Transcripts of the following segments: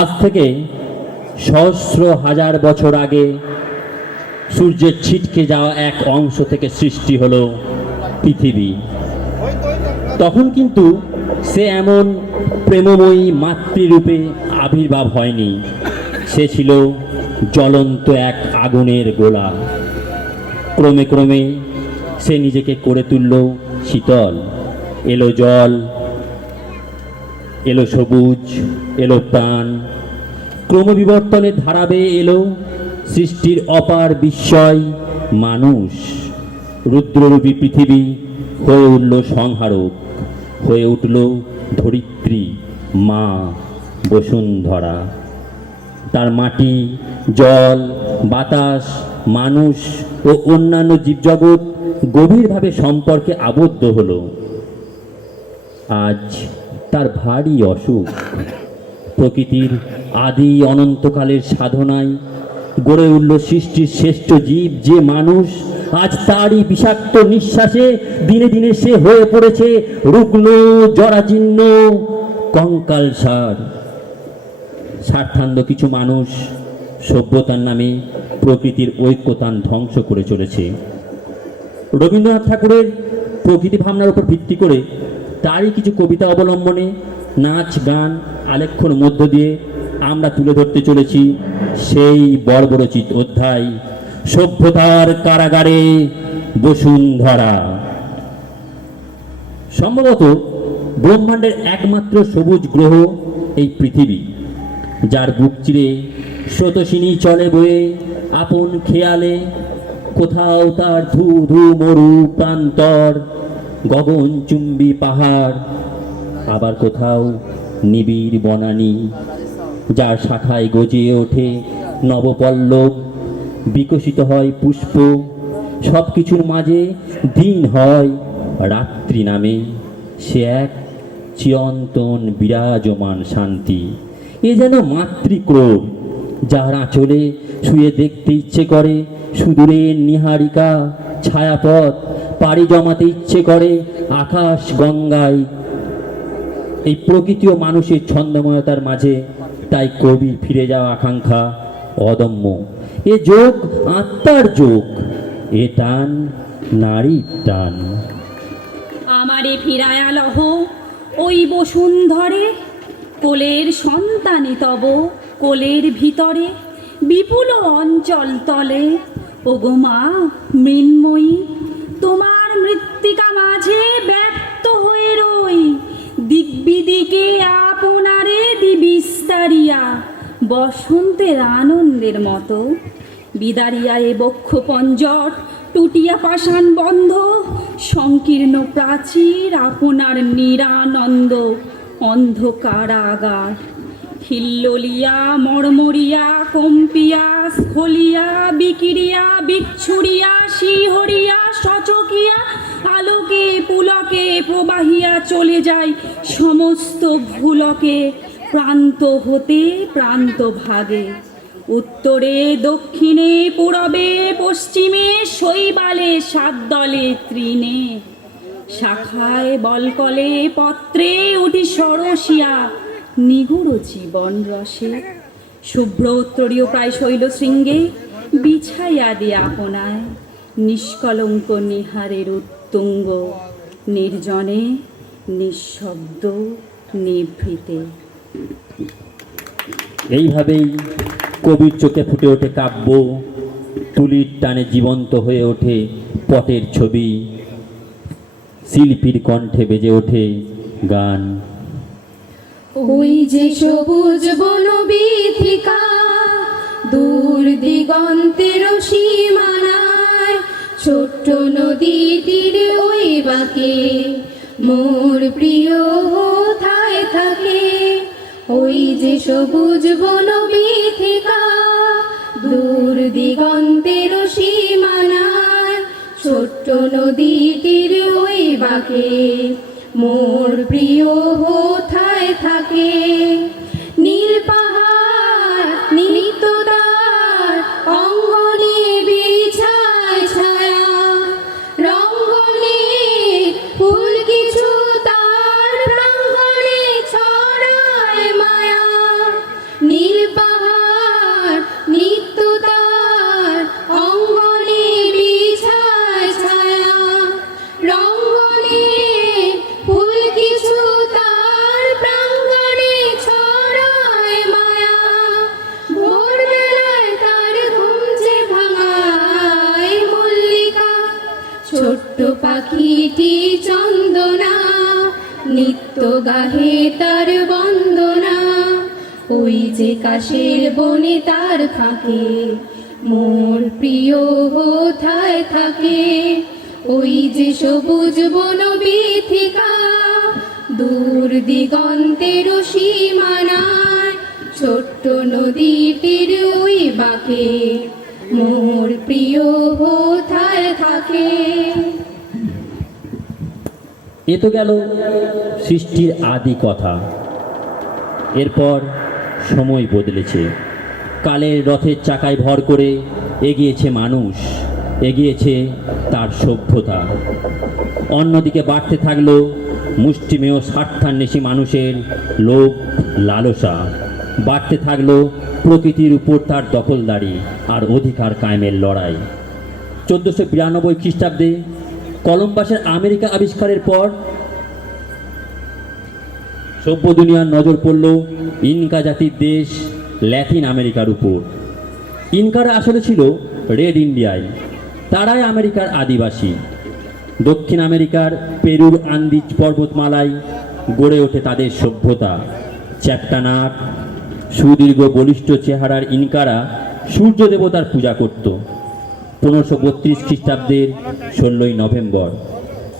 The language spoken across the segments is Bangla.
আজ থেকে সহস্র হাজার বছর আগে সূর্যের ছিটকে যাওয়া এক অংশ থেকে সৃষ্টি হলো পৃথিবী। তখন কিন্তু সে এমন প্রেমময়ী মাতৃরূপে আবির্ভাব হয়নি, সে ছিল জ্বলন্ত এক আগুনের গোলা। ক্রমে ক্রমে সে নিজেকে করে তুলল শীতল, এলো জল, এলো সবুজ, এলো প্রাণ। ক্রমবিবর্তনের ধারা বেয়ে এলো সৃষ্টির অপার বিস্ময় মানুষ। রুদ্ররূপী পৃথিবী হয়ে উঠল সংহারক, হয়ে উঠল ধরিত্রী মা বসুন্ধরা। তার মাটি, জল, বাতাস, মানুষ ও অন্যান্য জীবজগৎ গভীরভাবে সম্পর্কে আবদ্ধ হলো। আজ তার ভারী অসুখ। প্রকৃতির আদি অনন্তকালের সাধনায় গড়ে উঠল সৃষ্টির শ্রেষ্ঠ জীব যে মানুষ। আজ তারই বিষাক্ত নিঃশ্বাসে দিনে দিনে সে হয়ে পড়েছে রুগ্ন, জরাজীর্ণ, কঙ্কালসার। স্বার্থান্ধ কিছু মানুষ সভ্যতার নামে প্রকৃতির ঐক্যতান ধ্বংস করে চলেছে। রবীন্দ্রনাথ ঠাকুরের প্রকৃতি ভাবনার উপর ভিত্তি করে তারই কিছু কবিতা অবলম্বনে নাচ, গান, আলেখ্যর মধ্য দিয়ে আমরা তুলে ধরতে চলেছি সেই বর্বরচিত অধ্যায়, সভ্যতার কারাগারে বসুন্ধরা। সম্ভবত ব্রহ্মাণ্ডের একমাত্র সবুজ গ্রহ এই পৃথিবী, যার বুক চিরে স্রোতস্বিনী চলে বয়ে আপন খেয়ালে। কোথাও তার ধু ধু মরু প্রান্তর, গগনচুম্বী পাহাড়, আবার কোথাও নিবিড় বনানী, যার শাখায় গজিয়ে ওঠে নবপল্লব, বিকশিত হয় পুষ্প। সব কিছুর মাঝে দিন হয় রাত্রি নামে, সে এক চিরন্তন বিরাজমান শান্তি। এ যেন মাতৃক্রোড়, যার আঁচলে শুয়ে দেখতে ইচ্ছে করে সুদূরের নীহারিকা ছায়াপথ, পাড়ি জমাতে ইচ্ছে করে আকাশ গঙ্গায়। এই প্রকৃতি ও মানুষের ছন্দময়তার মাঝে তাই কবি ফিরে যাওয়া আকাঙ্ক্ষা অদম্য। এ যোগ আত্মার যোগ, এ টান নারীর টান। আমারে ফিরায়া লহ ওই বসুন্ধরে, কোলের সন্তানে তব কোলের ভিতরে, বিপুল অঞ্চল তলে। ওগো মা মৃন্ময়ী, তোমার মৃত্তিকা মাঝে ব্যক্ত হয়ে রই, দিগ্বিদিকে আপনারে দিবিস্তারিয়া, বসন্তের আনন্দের মতো। বিদারিয়া এ বক্ষ পঞ্জর, টুটিয়া পাষাণ বন্ধ, সংকীর্ণ প্রাচীর আপনার নিরানন্দ অন্ধকারাগার। হিল্লোলিয়া মরমরিয়া কম্পিয়া স্খলিয়া বিকিরিয়া বিচ্ছুরিয়া শিহরিয়া সচকিয়া আলোকে পুলকে প্রবাহিয়া চলে যায় সমস্ত ভুলকে, প্রান্ত হতে প্রান্ত ভাগে। উত্তরে দক্ষিণে পূরবে পশ্চিমে শৈবালে সাতদলে তৃণে, শাখায় বলকলে পত্রে উঠি সরসিয়া নিগুড় জীবন রসে। শুভ্র উত্তরীয় প্রায় শৈল শৃঙ্গে বিছাইয়া দিয়ে আপনায়, নিষ্কলঙ্ক নিহারের উত্তুঙ্গ, নির্জনে নিঃশব্দ নিভৃতে। এইভাবেই কবির চোখে ফুটে ওঠে কাব্য, তুলির টানে জীবন্ত হয়ে ওঠে পটের ছবি, শিল্পীর কণ্ঠে বেজে ওঠে গান। ওই যে সবুজ বনবীথিকা, দূর দিগন্তের সীমানায়, ছোট্ট নদী তীরে ওই বাঁকে মোর প্রিয় কোথায় থাকে। ওই যে সবুজ বনবীথিকা, দূর দিগন্তের সীমানায়, ছোট্ট নদী তীরে ওই বাঁকে মোর প্রিয় কোথায় থাকে। নীল পাহাড় নিত্যদার অঙ্গনে বিছায় ছায়া, রঙ্গনে ফুল কিছু তার বন্দনা, নিত্য গাহে তার বন্দনা। ওই যে কাশের বনে তার ফাঁকে মোর প্রিয় কোথায় থাকে। ওই যে সবুজ বন বীথিকা, দূর দিগন্তের সীমানায়, ছোট্ট নদীটির ওই বাঁকে মোর প্রিয় কোথায় থাকে। এ তো গেল সৃষ্টির আদি কথা। এরপর সময় বদলেছে, কালের রথের চাকায় ভর করে এগিয়েছে মানুষ, এগিয়েছে তার সভ্যতা। অন্যদিকে বাড়তে থাকলো মুষ্টিমেয় স্বার্থান্বেষী মানুষের লোভ লালসা, বাড়তে থাকলো প্রকৃতির উপর তার দখলদারি আর অধিকার কায়েমের লড়াই। 1492 খ্রিস্টাব্দে কলম্বাসের আমেরিকা আবিষ্কারের পর সভ্য দুনিয়ার নজর পড়ল ইনকা জাতির দেশ ল্যাটিন আমেরিকার উপর। ইনকারা আসলে ছিল রেড ইন্ডিয়ায়, তারাই আমেরিকার আদিবাসী। দক্ষিণ আমেরিকার পেরুর আন্দিজ পর্বতমালায় গড়ে ওঠে তাদের সভ্যতা। চ্যাপ্টা নাক, সুদীর্ঘ বলিষ্ঠ চেহারার ইনকারা সূর্য দেবতার পূজা করত। 1532 খ্রিস্টাব্দের 16ই নভেম্বর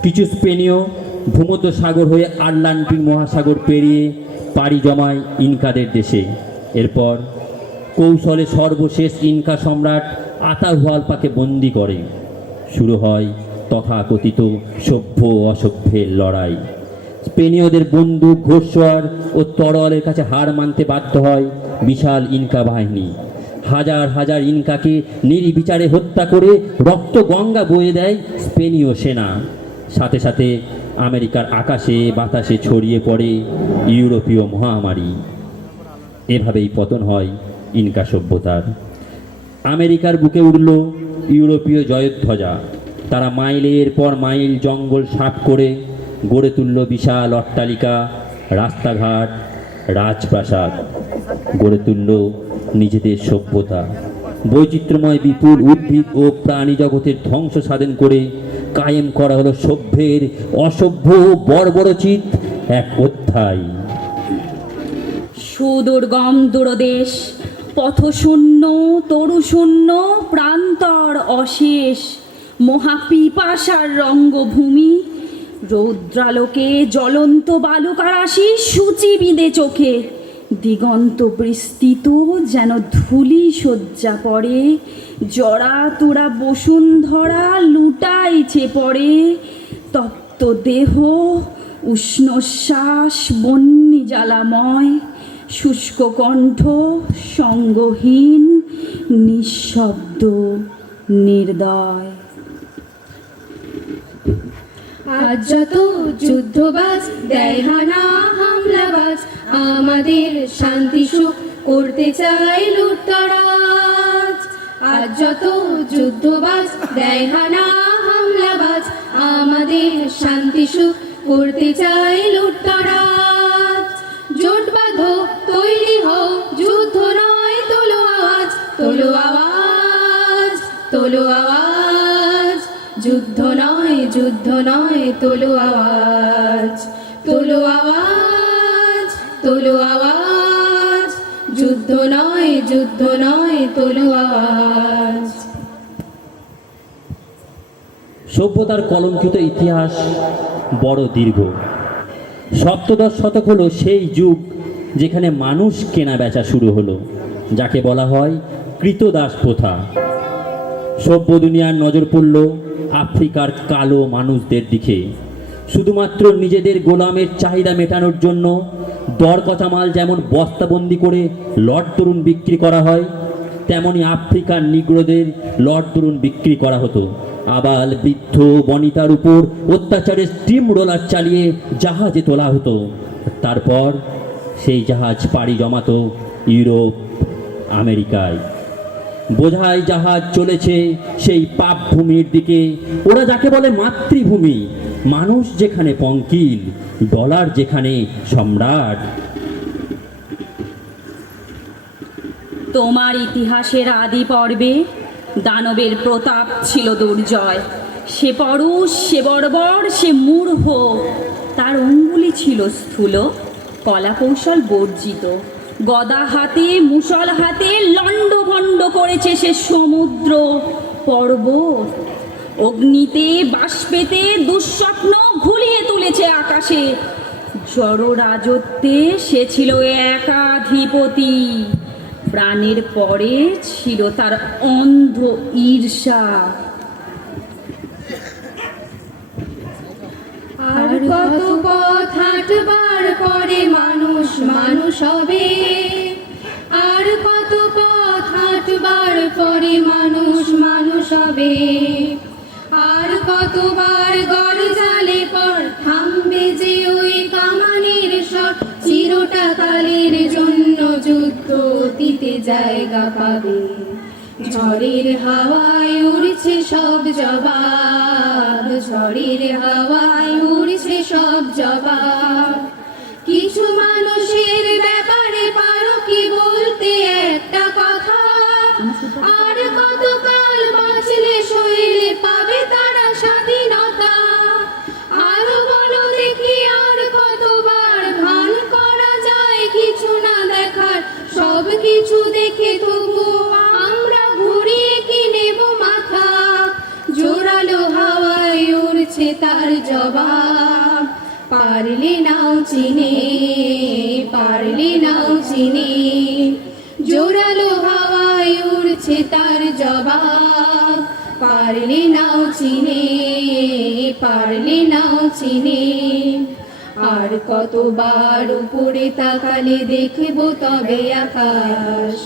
কিছু স্পেনীয় ভূমধ্য সাগর হয়ে আটলান্টিক মহাসাগর পেরিয়ে পাড়ি জমায় ইনকাদের দেশে। এরপর কৌশলে সর্বশেষ ইনকা সম্রাট আতাহুয়ালপাকে বন্দি করে। শুরু হয় তথাকথিত সভ্য অসভ্যের লড়াই। স্পেনীয়দের বন্দুক, ঘোড়সওয়ার ও তরোয়ালের কাছে হার মানতে বাধ্য হয় বিশাল ইনকা বাহিনী। হাজার হাজার ইনকাকে নির্বিচারে হত্যা করে রক্ত গঙ্গা বয়ে দেয় স্পেনীয় সেনা। সাথে সাথে আমেরিকার আকাশে বাতাসে ছড়িয়ে পড়ে ইউরোপীয় মহামারী। এভাবেই পতন হয় ইনকা সভ্যতার। আমেরিকার বুকে উঠল ইউরোপীয় জয়ধ্বজা। তারা মাইলের পর মাইল জঙ্গল সাফ করে গড়ে তুলল বিশাল অট্টালিকা, রাস্তাঘাট, রাজপ্রাসাদ। গড়ে তুলল নিজেদের সভ্যতা। বৈচিত্র্যময় বিপুল উদ্ভিদ ও প্রাণী জগতের ধ্বংস সাধন করে কায়েম করা হলো সভ্যের অসভ্য বর্বরচিত এক অধ্যায়। সুদুর্গম দূরদেশ, পথশূন্য তরুশূন্য, প্রান্তর অশেষ, মহাপিপাসার রঙ্গভূমি। রৌদ্রালোকে জ্বলন্ত বালুকারাশি সূচি বিঁধে চোখে, দিগন্ত বিস্তৃত যেন ধূলি শয্যা পড়ে। জরা তোরা বসুন্ধরা লুটাইছে পড়ে, তপ্ত দেহ, উষ্ণশ্বাস, বন্যী জ্বালাময়, শুষ্ক কণ্ঠ, সঙ্গহীন, নিঃশব্দ, নির্দয়। আজ যত যুদ্ধবাজ দেয় হানা হামলাবাজ, আমাদের শান্তি সুখ করতে চায় লুটতরাজ। আজ যত যুদ্ধবাজ দেয় হানা হামলাবাজ, আমাদের শান্তি সুখ করতে চায় লুটতরাজ। জোট বাঁধো, তৈরি হও, যুদ্ধ নয় তোলো আওয়াজ, তোলো আওয়াজ, তোলো আওয়াজ। যুদ্ধ নয়, যুদ্ধ নয়, তোলো আওয়াজ, তোলো আওয়াজ, তোলো আওয়াজ। যুদ্ধ নয়, যুদ্ধ নয়, তোলো আওয়াজ। সভ্যতার কলঙ্কিত ইতিহাস বড় দীর্ঘ। সপ্তদশ শতক হলো সেই যুগ যেখানে মানুষ কেনা বেচা শুরু হলো, যাকে বলা হয় কৃতদাস প্রথা। সভ্য দুনিয়ার নজর পড়ল আফ্রিকার কালো মানুষদের দিকে। শুধুমাত্র নিজেদের গোলামের চাহিদা মেটানোর জন্য দরকথা মাল যেমন বস্তাবন্দি করে লট তরুণ বিক্রি করা হয়, তেমনি আফ্রিকার নিগ্রোদের লট তরুণ বিক্রি করা হতো। আবাল বৃদ্ধ বনিতার উপর অত্যাচারের স্টিম রোলার চালিয়ে জাহাজে তোলা হতো। তারপর সেই জাহাজ পাড়ি জমাতো ইউরোপ, আমেরিকায়। বোঝাই জাহাজ চলেছে সেই পাপ ভূমির দিকে, ওরা যাকে বলে মাতৃভূমি। মানুষ যেখানে পঙ্কিল, ডলার যেখানে সম্রাট। তোমার ইতিহাসের আদি পর্বে দানবের প্রতাপ ছিল দুর্জয়। সে পরশ, সে বর্বর, সে মূঢ়। তার অঙ্গুলি ছিল স্থূল, কলা কৌশল বর্জিত। গদা হাতে, মুষল হাতে লণ্ডভণ্ড করেছে সে সমুদ্র পর্বত। অগ্নিতে, বাষ্পেতে দুঃস্বপ্ন ঘুলিয়ে তুলেছে আকাশে। জড় রাজত্বে সে ছিল একাধিপতি। প্রাণের পরে ছিল তার অন্ধ ঈর্ষা। আর কত পথ হাঁটবার পরে মানুষ মানুষ হবে, আর কত পথ হাঁটবার পরে মানুষ মানুষ হবে, আর কতবার গড় জালে পর থামবে যে ওই কামানের শট, চিরটা কালের জন্য যুদ্ধ অতীতে জায়গা পাবে। ঝড়ের হাওয়ায় উড়ছে সব জবাব, ঝড়ের হাওয়ায় উড়ছে সব জবাব। কিছু মানুষের ব্যাপারে পারো কি বলতে একটা কথা, আর কতকাল বাঁচলে শৈলে পাবে তারা স্বাধীনতা। আরো বলো দেখি আর কতবার ভান করা যায় কিছু না দেখার, সব কিছু দেখে তবু আমরা ঘুরিয়ে কি নেব মাথা। জোরালো হাওয়ায় উড়ছে তার জবাব, পারলে নাও চিনে, পারলে নাও চিনে। জোরালো হাওয়ায় উড়ছে তার জবাব, পারলে নাও চিনে, পারলে নাও চিনে। আর কতবার উপরে তাকালে দেখবো তবে আকাশ,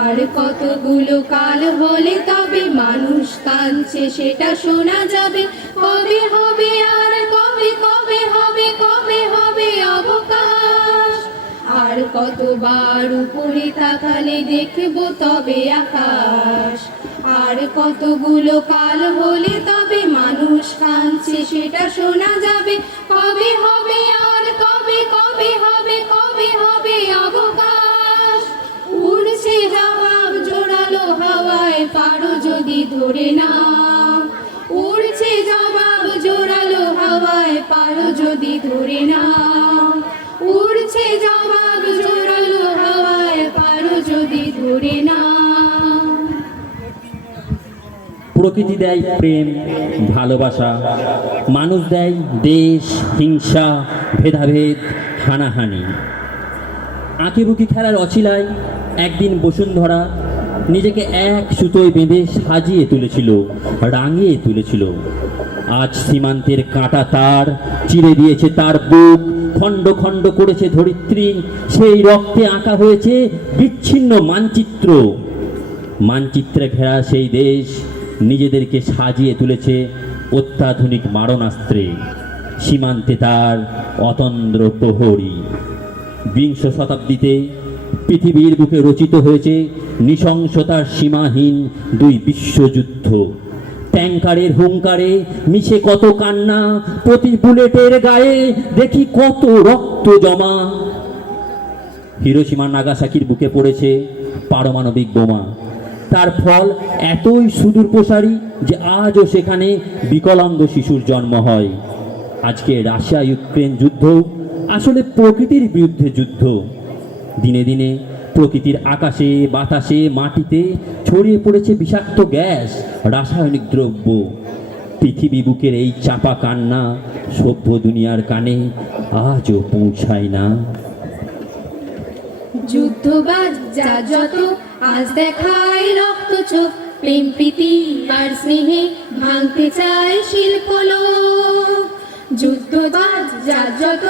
আর কতগুলো কাল হলে তবে মানুষ কাঁদছে সেটা শোনা যাবে। কবে হবে আর কবে কবে হবে, কবে হবে অবকাশ। আর কতবার উপরে তাকালে দেখবো তবে আকাশ, আর কতগুলো কাল হলে তবে মানুষ কাঁদছে সেটা শোনা যাবে। কবে হবে আর কবে কবে হবে, কবে হবে অবকাশ। উড়ছে জবাব জোরালো হাওয়ায় পারো যদি ধরে নাও, উড়ছে জবাব জোরালো হাওয়ায় পারো যদি ধরে নাও, উড়ছে জবাব জোরালো হাওয়ায় পারো যদি ধরে নাও। প্রকৃতি দেয় প্রেম, ভালোবাসা, মানুষ দেয় দেশ, হিংসা, ভেদাভেদ, হানাহানি। আঁকিবুকি খেলার অছিলায় একদিন বসুন্ধরা নিজেকে এক সুতোয় বেঁধে সাজিয়ে তুলেছিল, রাঙিয়ে তুলেছিল। আজ সীমান্তের কাঁটা তার চিরে দিয়েছে তার বুক, খণ্ড খণ্ড করেছে ধরিত্রী। সেই রক্তে আঁকা হয়েছে বিচ্ছিন্ন মানচিত্র। মানচিত্রে ঘেরা সেই দেশ নিজেদেরকে সাজিয়ে তুলেছে অত্যাধুনিক মারণাস্ত্রে। সীমান্তে তার অতন্দ্র প্রহরী। বিংশ শতাব্দীতে পৃথিবীর বুকে রচিত হয়েছে নৃশংসতার সীমাহীন দুই বিশ্বযুদ্ধ। ট্যাঙ্কারের হুঙ্কারে মিশে কত কান্না, প্রতি বুলেটের গায়ে দেখি কত রক্ত জমা। হিরোশিমা নাগাসাকির বুকে পড়েছে পারমাণবিক বোমা। তার ফল এতই সুদূর প্রসারী যে আজও সেখানে বিকলাঙ্গ শিশুর জন্ম হয়। আজকে রাশিয়া ইউক্রেন যুদ্ধ আসলে প্রকৃতির বিরুদ্ধে যুদ্ধ। দিনে দিনে প্রকৃতির আকাশে, বাতাসে, মাটিতে ছড়িয়ে পড়েছে বিষাক্ত গ্যাস, রাসায়নিক দ্রব্য। পৃথিবী বুকের এই চাপা কান্না সভ্য দুনিয়ার কানে আজও পৌঁছায় না। যুদ্ধবাজ যা যত আজ দেখায় রক্ত চোখ, প্রেম প্রীতি আর স্নেহে ভাঙতে চায় শিল্পলোক। যুদ্ধবাজ যা যত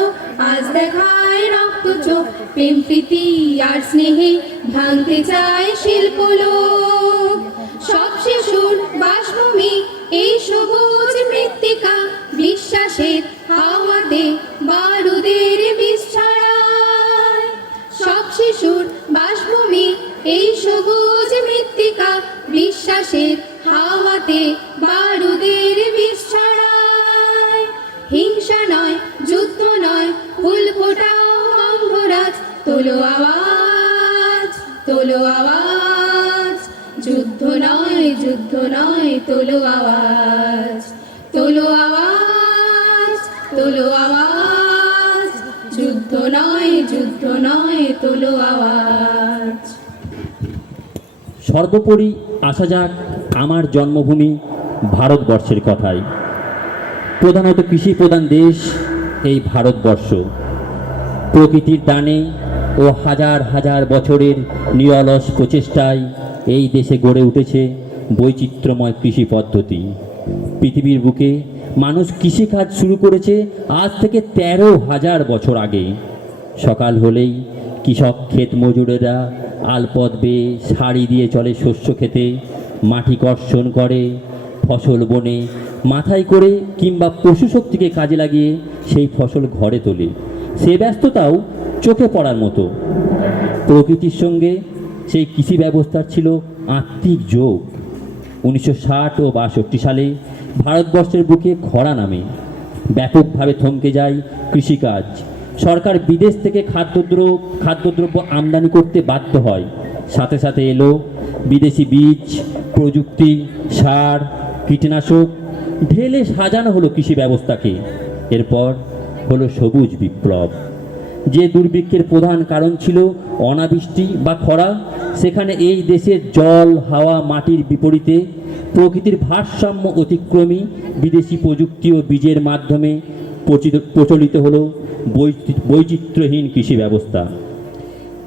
আজ দেখায় রক্ত চোখ, প্রেম প্রীতি আর স্নেহে ভাঙতে চায় শিল্পলোক। সব শিশুর বাসভূমি এই সবুজ মৃত্তিকা, বিশ্বাসের হাওয়াতে বারুদের বিষ ছড়ায়। সব শিশুর বাসভূমি এই সবুজ মৃত্তিকা, বিশ্বাসের হাওয়াতে বারুদের বিষ ছড়ায়। হিংসা নয়, যুদ্ধ নয়, ফুল ফোটাও অঙ্গরাজ, তোলো আওয়াজ, তোলো আওয়াজ। যুদ্ধ নয়, যুদ্ধ নয়, তোলো আওয়াজ। তোলো আওয়াজ, যুদ্ধ নয় তোলো আওয়াজ। সর্বোপরি আসা যাক আমার জন্মভূমি ভারতবর্ষের কথায়। প্রধানত কৃষি প্রধান দেশ এই ভারতবর্ষ। প্রকৃতির দানে ও হাজার হাজার বছরের নিরলস প্রচেষ্টায় এই দেশে গড়ে উঠেছে বৈচিত্র্যময় কৃষি পদ্ধতি। পৃথিবীর বুকে মানুষ কৃষিকাজ শুরু করেছে আজ থেকে 13,000 বছর আগে। সকাল হলেই কৃষক ক্ষেত মজুরেরা আলপথ বেয়ে সারি দিয়ে চলে শস্য খেতে, মাটি কর্ষণ করে, ফসল বনে মাথায় করে কিংবা পশু শক্তিকে কাজে লাগিয়ে সেই ফসল ঘরে তোলে। সে ব্যস্ততাও চোখে পড়ার মতো। প্রকৃতির সঙ্গে সেই কৃষি ব্যবস্থার ছিল আত্মিক যোগ। 1960 ও 62 সালে ভারতবর্ষের বুকে খরা নামে, ব্যাপকভাবে থমকে যায় কৃষিকাজ। সরকার বিদেশ থেকে খাদ্যদ্রব্য আমদানি করতে বাধ্য হয়। সাথে সাথে এলো বিদেশি বীজ, প্রযুক্তি, সার, কীটনাশক। ঢেলে সাজানো হলো কৃষি ব্যবস্থাকে। এরপর হলো সবুজ বিপ্লব। যে দুর্ভিক্ষের প্রধান কারণ ছিল অনাবৃষ্টি বা খরা, সেখানে এই দেশের জল, হাওয়া, মাটির বিপরীতে প্রকৃতির ভারসাম্য অতিক্রমী বিদেশি প্রযুক্তি ও বীজের মাধ্যমে প্রচলিত হলো বৈচিত্র্যহীন কৃষি ব্যবস্থা।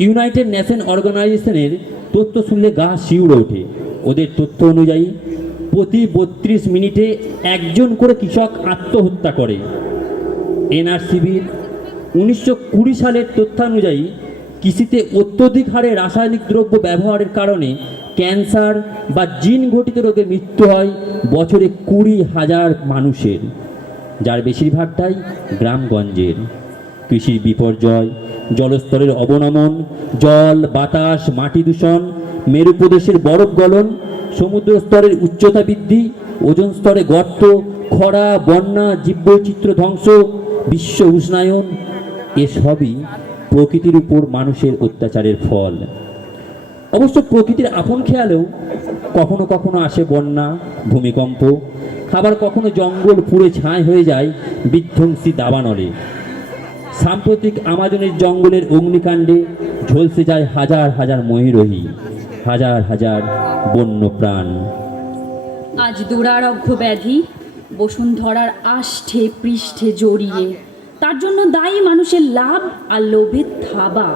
ইউনাইটেড নেশন অর্গানাইজেশনের তথ্য শুনলে গা শিউরে ওঠে। ওদের তথ্য অনুযায়ী প্রতি 32 মিনিটে একজন করে কৃষক আত্মহত্যা করে। এনআরসিবির 1920 সালের তথ্যানুযায়ী কৃষিতে অত্যধিক হারে রাসায়নিক দ্রব্য ব্যবহারের কারণে ক্যান্সার বা জিন ঘটিত রোগে মৃত্যু হয় বছরে 20,000 মানুষের, যার বেশিরভাগটাই গ্রামগঞ্জের। কৃষির বিপর্যয়, জলস্তরের অবনমন, জল, বাতাস, মাটি দূষণ, মেরুপ্রদেশের বরফ গলন, সমুদ্র স্তরের উচ্চতা বৃদ্ধি, ওজোন স্তরে গর্ত, খরা, বন্যা, জীববৈচিত্র্য ধ্বংস, বিশ্ব উষ্ণায়ন, এসবই প্রকৃতির উপর মানুষের অত্যাচারের ফল। অবশ্য প্রকৃতির আপন খেয়ালেও কখনো কখনো আসে বন্যা, ভূমিকম্প, আবার কখনো জঙ্গল পুড়ে ছাই হয়ে যায় বিধ্বংসী দাবানলে। সাম্প্রতিক আমাজনের জঙ্গলের অগ্নিকাণ্ডে ঝলসে যায় হাজার হাজার ময়ূরহী, হাজার হাজার বন্য প্রাণ। আজ দুরারোগ্য ব্যাধি বসুন্ধরার আষ্ঠে পৃষ্ঠে জড়িয়ে। তার জন্য দায়ী মানুষের লাভ আর লোভের থাবা।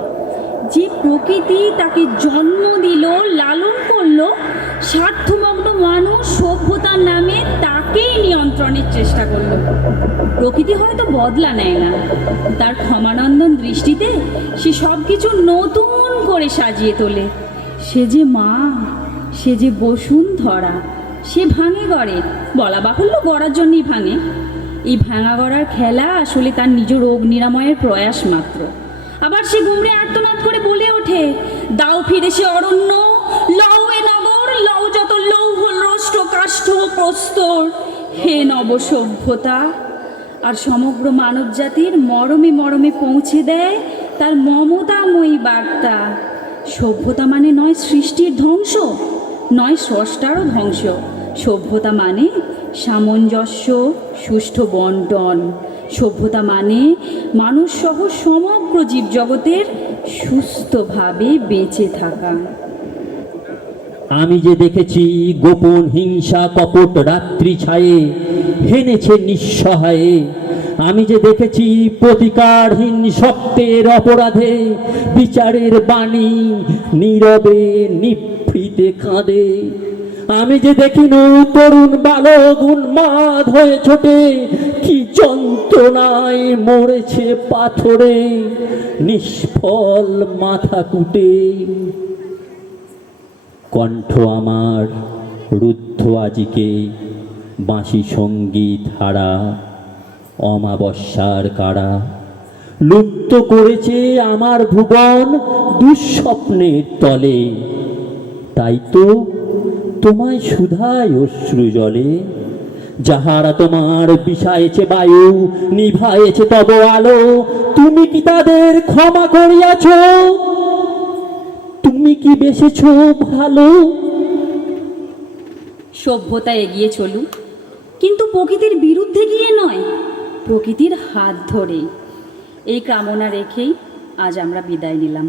যে প্রকৃতি তাকে জন্ম দিল, লালন করলো, স্বার্থমগ্ন মানুষ সভ্যতার নামে তাকেই নিয়ন্ত্রণের চেষ্টা করলো। প্রকৃতি হয়তো বদলা নেয় না, তার ক্ষমানন্দন দৃষ্টিতে সে সব কিছু নতুন করে সাজিয়ে তোলে। সে যে মা, সে যে বসুন্ধরা, সে ভাঙে গড়ে, বলা বাহুল্য গড়ার জন্যই ভাঙে। এই ভাঙা গড়ার খেলা আসলে তার নিজ রোগ নিরাময়ের প্রয়াস মাত্র। আবার সে গুমড়ে আর্তনাদ করে বলে ওঠে, দাও ফিরে সে অরণ্য, লও এ নগর, লও যত লৌহ রষ্ট কাষ্ঠ প্রস্তর, হে নবসভ্যতা। আর সমগ্র মানব জাতির মরমে মরমে পৌঁছে দেয় তার মমতাময়ী বার্তা। সভ্যতা মানে নয় সৃষ্টির ধ্বংস, নয় স্রষ্টারও ধ্বংস। সভ্যতা মানে সামঞ্জস্য, সুষ্ঠু বন্টন। সভ্যতা মানে মানুষ সহ সমগ্র জীবজগতের সুস্থভাবে বেঁচে থাকা। আমি যে দেখেছি গোপন হিংসা কপট রাত্রি ছায়ে হেনেছে নিঃসহায়ে। আমি যে দেখেছি প্রতিকারহীন সত্যের অপরাধে বিচারের বাণী নীরবে নিভৃতে কাঁদে। আমি যে দেখিনু তরুণ বালক উন্মাদ হয়ে ছোটে, কি যন্ত্রণায় মরেছে পাথরে নিষ্ফল মাথা কুটে। কণ্ঠ আমার রুদ্ধ আজিকে বাঁশি সঙ্গীত হারা, অমাবস্যার কারা লুপ্ত করেছে আমার ভুবন দুঃস্বপ্নের তলে। তাই তো তোমায় সুধায় অশ্রু জলে, যাহারা তোমার বিষায়েছে বায়ু, নিভায়েছে তব আলো, তুমি কি তাদের ক্ষমা করিয়াছ? তুমি কি বেসেছ ভালো? সভ্যতা এগিয়ে চলুক, কিন্তু প্রকৃতির বিরুদ্ধে গিয়ে নয়, প্রকৃতির হাত ধরে। এই কামনা রেখেই আজ আমরা বিদায় নিলাম।